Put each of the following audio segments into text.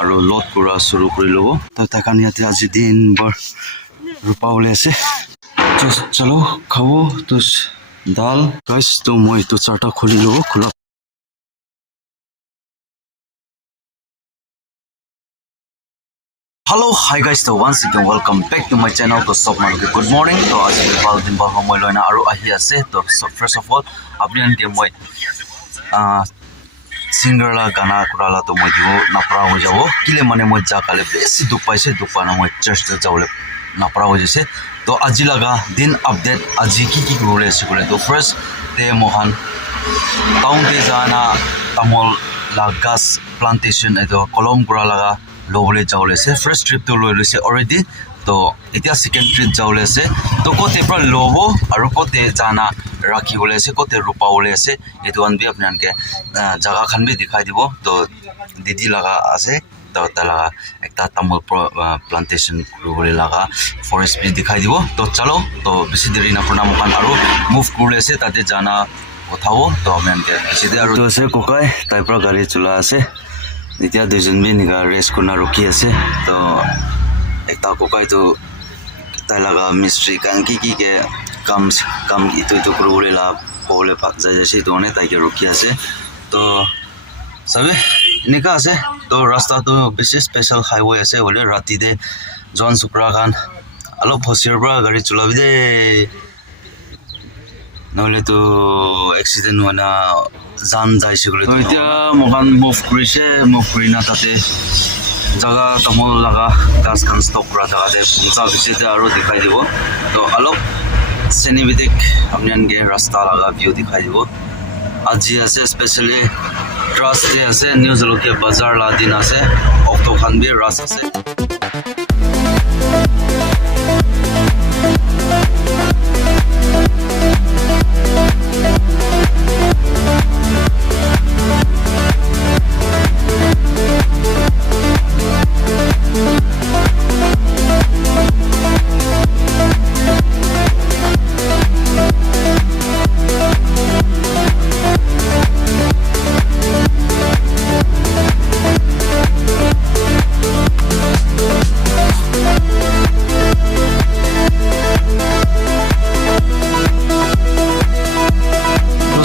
আৰু লোড কৰা শুৰু কৰি ল'ব তো তাকান ইয়াতে আজি দিনবৰ ৰূপা ওলাই আছে চলো খাব তো দাল গাইছ তো মই তো চাৰটা খুলি ল'ব খোলা Hello, hi guys. So once again, welcome back to my channel. To stop my good morning. To as we bal din ba homoy loina aru ahi ase. To first of all, apnian ke moi singer la gana kurala to moi dibo napra ho jabo. Kile mane moi jakale besi duk paise duk pana moi church te jawle napra ho jese. To aji laga din update aji ki role ase kule. To first te mohan town te jana tamol la gas plantation edo kolom kura laga lobole jawle se first trip to loile se already to etia second trip jawle se to kote pra lobo aru kote jana rakhi hole se kote rupa hole se etu an bi apnan ke jaga khan bi dikhai dibo to didi laga ase to tala ekta tamul plantation hole laga forest bi dikhai dibo to chalo to besi deri na purna mokan aru move kule se tate jana kothabo to apnan ke side aru to se kokai tai pra gari chula ase এতিয়া দুজন B নিগা rest corona ৰখি আছে তো একটা কোকাই তো তাই লাগা মিস্ত্রি কান কি কে কাম ইটো করবলে লা বলে পাক যায় যাচ্ছে তো অনেক তাইকে রখি আছে তো সবে এনেকা আছে তো রাস্তা তো বেশি স্পেশাল হাইওয়ে আছে বলে রাতিতে জন সুপ্রা খান অলপ হসিয়ার পৰা গাড়ী চলাবি দে নহলে তো এক্সিডেন্ট হয় না জান যাইছে গলে তো এতিয়া মহান মুভ কৰিছে মুভ কৰি না তাতে জাগা তামল লাগা গাছ খান ষ্টক কৰা জাগাতে পঞ্চা বিচেতে আৰু দেখাই দিব তো অলপ সিনেমেটিক আপোনানকে ৰাস্তা লাগা ভিউ দেখাই দিব আজি আছে স্পেশালি ট্ৰাষ্ট ডে আছে নিউ জলকীয়া বাজাৰ লা দিন আছে অক্টো খান বি ৰাস আছে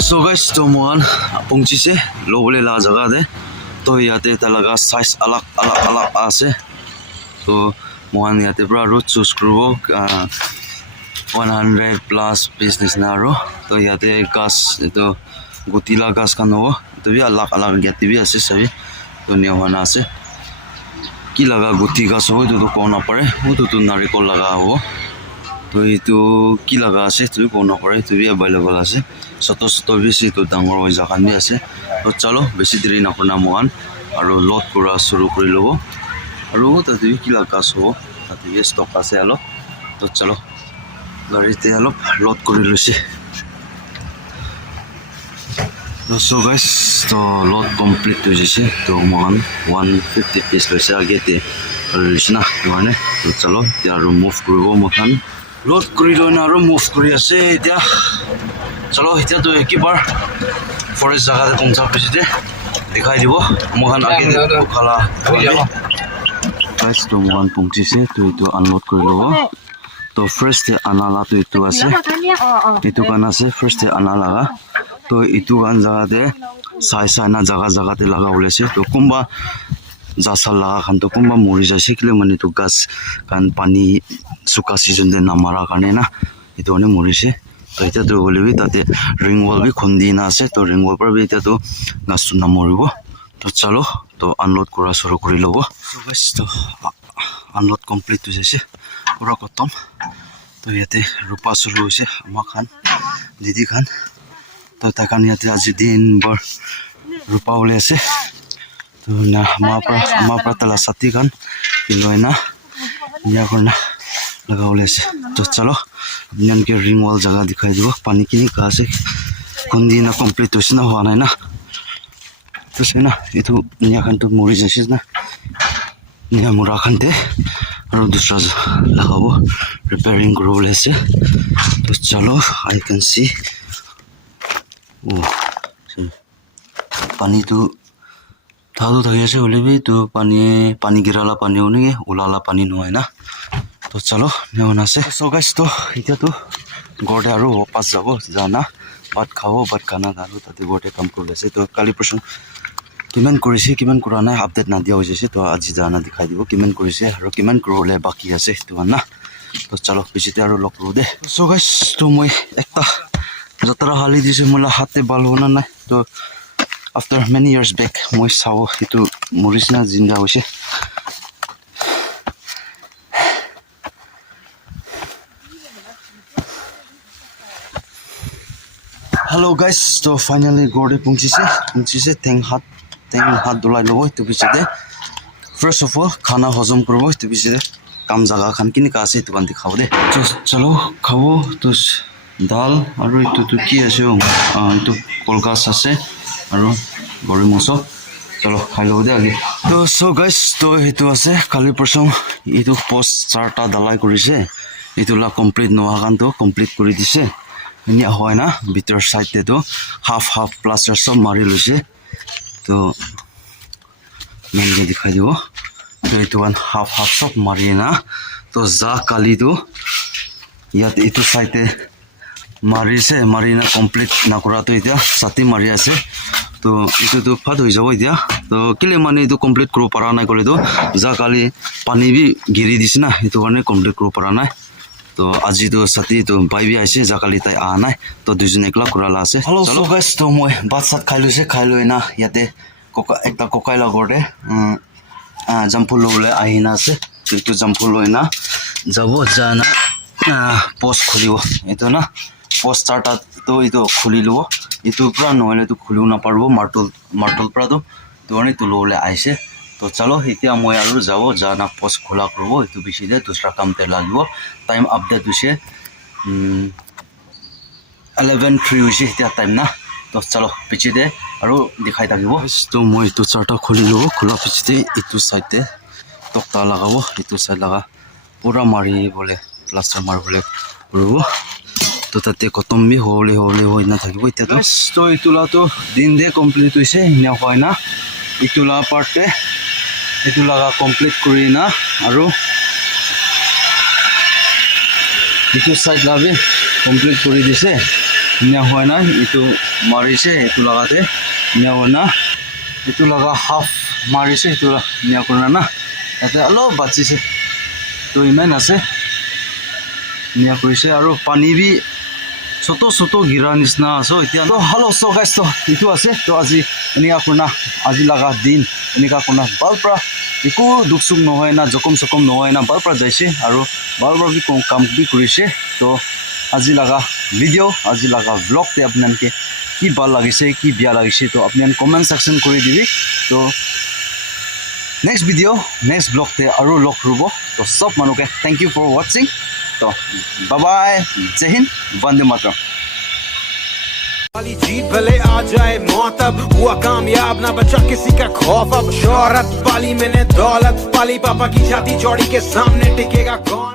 So guys, to mohan pungchi se lobole la jaga de to yate talaga size alak ase to mohan yate pra route choose krubo 100 plus business na ro to yate gas to gutila gas kan ho to bi alak gati bi ase sabi to ne hona ase ki laga guti gas ho to kona pare ho to narikol laga ho to itu ki laga ase to kona pare to bi available ase soto besi to dangor hoi jakan bi ase to chalo besi deri na korna mohan aru load kura shuru kori lobo aru tate ki laga so tate ye stock ase alo to chalo gari te alo load kori loise to so guys to load complete ho jise to mohan 150 piece loise age te lishna mane to chalo ya move koribo mohan load kori lo na aru move kori ase dia चलो इतना तो एक ही बार forest जगह पे पहुंचा पीछे दिखाई दिबो मोहन आगे दे खाला गाइस तो मोहन पहुंची से तो अनलोड कर लो तो फर्स्ट अनाला तो इतु আছে इतु काना से फर्स्ट अनाला तो इतु गान जगह दे साइ ना जगह ते लगा बोले से तो कुंबा जासल लगा खान तो कुंबा मरि जासे किले माने तो गास कान पानी सुका सीजन दे ना मारा काने ना इतु ने मरि से तो इतना तो बोले भी ताते रिंग वॉल भी खुंदी ना से तो रिंग वॉल पर भी इतना तो गास ना मरिबो तो चलो तो अनलोड करा शुरू करि लबो सो गाइस तो अनलोड कंप्लीट हो जासे पूरा खत्म तो याते रुपा शुरू होइसे आमा खान दीदी खान तो ताकान याते आज दिन बर रुपा ओले আছে तो ना आमा पर तला साथी खान किलोइना या करना लगा ओले আছে तो चलो नियन के रिंग वॉल जगह दिखाई दो पानी की कहा से कुंदी ना कंप्लीट होइसे ना हुआ ना तो से ना ये तो निया खान तो मोरी जैसे ना निया मुरा खान थे और दूसरा लगाबो रिपेयरिंग करो से तो चलो आई कैन सी ओ पानी तो ধাটো থাকি আছে হ'লে বি তো পানী গিৰালা পানী হ'লে ওলালা পানী নহয় না তো চলো নেওনা আছে সো গাইছ তো এতিয়াতো ঘৰতে আৰু ৱাপাছ যাব জানা ভাত খাব ভাত খানা আৰু তাতে ঘৰতে কাম কৰি আছে তো কালি পৰচোন কিমান কৰিছে কিমান কৰা নাই আপডেট নাদিয়া হৈ গৈছে তো আজি জানা দেখাই দিব কিমান কৰিছে আৰু কিমান কৰিলে বাকী আছে তো না তো চলো পিছতে আৰু লগ কৰোঁ দে সো গাইছ তো মই একটা যাত্ৰা হালি দিছোঁ মোলা হাতে ভাল হোৱা নাই তো after many years back মই চাব এইটো মৰিছ না জিন্দা হৈছে hello guys তো finally ঘৰতে পৌঁছিছে টেং হাত ধুলাই ল'ব এইটো পিছতে first of all খানা হজম কৰিব এইটো পিছতে কাম জাগা খান কেনেকা আছে এইটো কান দেখাব দে চলো খাব তো দাল আৰু এইটো কি আছে এইটো কলগাছ আছে আৰু গৰৈ মাছ চলো খাই ল'ব দে আগে তো সো গাইছ তো সেইটো আছে কালি পৰচোন এইটো পোষ্ট 4টা ঢালাই কৰিছে এইটো লা কমপ্লিট নোহোৱা কাৰণটো কমপ্লিট কৰি দিছে এনে হয় না ভিতৰ সাইডেটো হাফ প্লাষ্টাৰ সব মাৰি লৈছে তো মেনকে দেখাই দিব তো এইটো হাফ সব মাৰি না তো যা কালিটো ইয়াত এইটো সাইডে মাৰিছে মাৰি না কমপ্লিট নকৰাটো এতিয়া ছাতি মাৰি আছে তো এইটোতো ফাট হৈ যাব এতিয়া তো কেলে মানে এইটো কমপ্লিট কৰিব পৰা নাই ক'লেতো যা কালি পানী বি গিৰি দিছে না সেইটো কাৰণে কমপ্লিট কৰিব পৰা নাই তো আজি তো ছাতি তো বাই বি আহিছে যা কালি তাই অহা নাই তো দুজন একলা কৰালা আছে হেল্ল' সো গাইছ তো মই ভাত চাত খাই লৈছে খাই লৈ না ইয়াতে একটা ককাইলা ঘৰতে জাম্পফুল ল'বলৈ আহি না আছে এইটো জাম্পফুল লৈ না যাব যা না পোষ্ট খুলিব এইটো না পোষ্ট চাৰটাতো এইটো খুলি ল'ব এইটো পৰা নহ'লে এইটো খুলিব নাপাৰিব মাৰ্টল পৰাতো তো কাৰণে এইটো ল'বলৈ আহিছে তো চলো এতিয়া মই আৰু যাব যা না পোষ্ট খোলা কৰিব এইটো বেছিতে দুসৰা কামতে লাগিব টাইম আপডেট হৈছে 11:03 হৈছে এতিয়া টাইম না তো চলো পিছতে আৰু দেখাই থাকিব তো মই এইটো চাৰটা খুলি ল'ব খোলা পিছতে এইটো চাইডে তক্তা লগাব এইটো চাইড লগা পুৰা মাৰিবলৈ প্লাষ্টাৰ মাৰিবলৈ কৰিব তো তাতে খতম বি হ'লে হৈ নাথাকিব এতিয়াতো তো এইটো লাটো দিন দে কমপ্লিট হৈছে এনে হয় না এইটো লা পাৰ্টে এইটো লগা কমপ্লিট কৰি না আৰু এইটো চাইড লাভে কমপ্লিট কৰি দিছে এনে হয় না এইটো মাৰিছে এইটো লগাতে এনে হয় না এইটো লগা হাফ মাৰিছে এইটো এনে কৰা না ইয়াতে অলপ বাচিছে তো ইমান আছে এনে কৰিছে আৰু পানী বি ছোট গিৰা নিচিনা আছে এতিয়া তো হেল্ল' সো গাইছ তো এইটো আছে তো আজি এনেকা কৰা আজি লগা দিন এনেকা কৰা ভাল পৰা একো দুখ চুখ নহয় না জখম চকম নহয় না ভাল পৰা যাইছে আৰু ভাল বি কাম বি কৰিছে তো আজি লগা ভিডিঅ' আজি লগা ব্লগতে আপোনালোকে কি ভাল লাগিছে কি বেয়া লাগিছে তো আপোনালোকে কমেণ্ট ছেকশ্যন কৰি দিবি তো নেক্সট ভিডিঅ' নেক্সট ব্লগতে আৰু লগ কৰিব তো চব মানুহকে থেংক ইউ ফৰ ৱাচিং तो बाय बाय जय हिंद वंदे मातरम वाली जीत भले आ जाए मौत अब हुआ कामयाब ना बचा किसी का खौफ अब शोहरत पाली मैंने दौलत पाली पापा की छाती चौड़ी के सामने टिकेगा कौन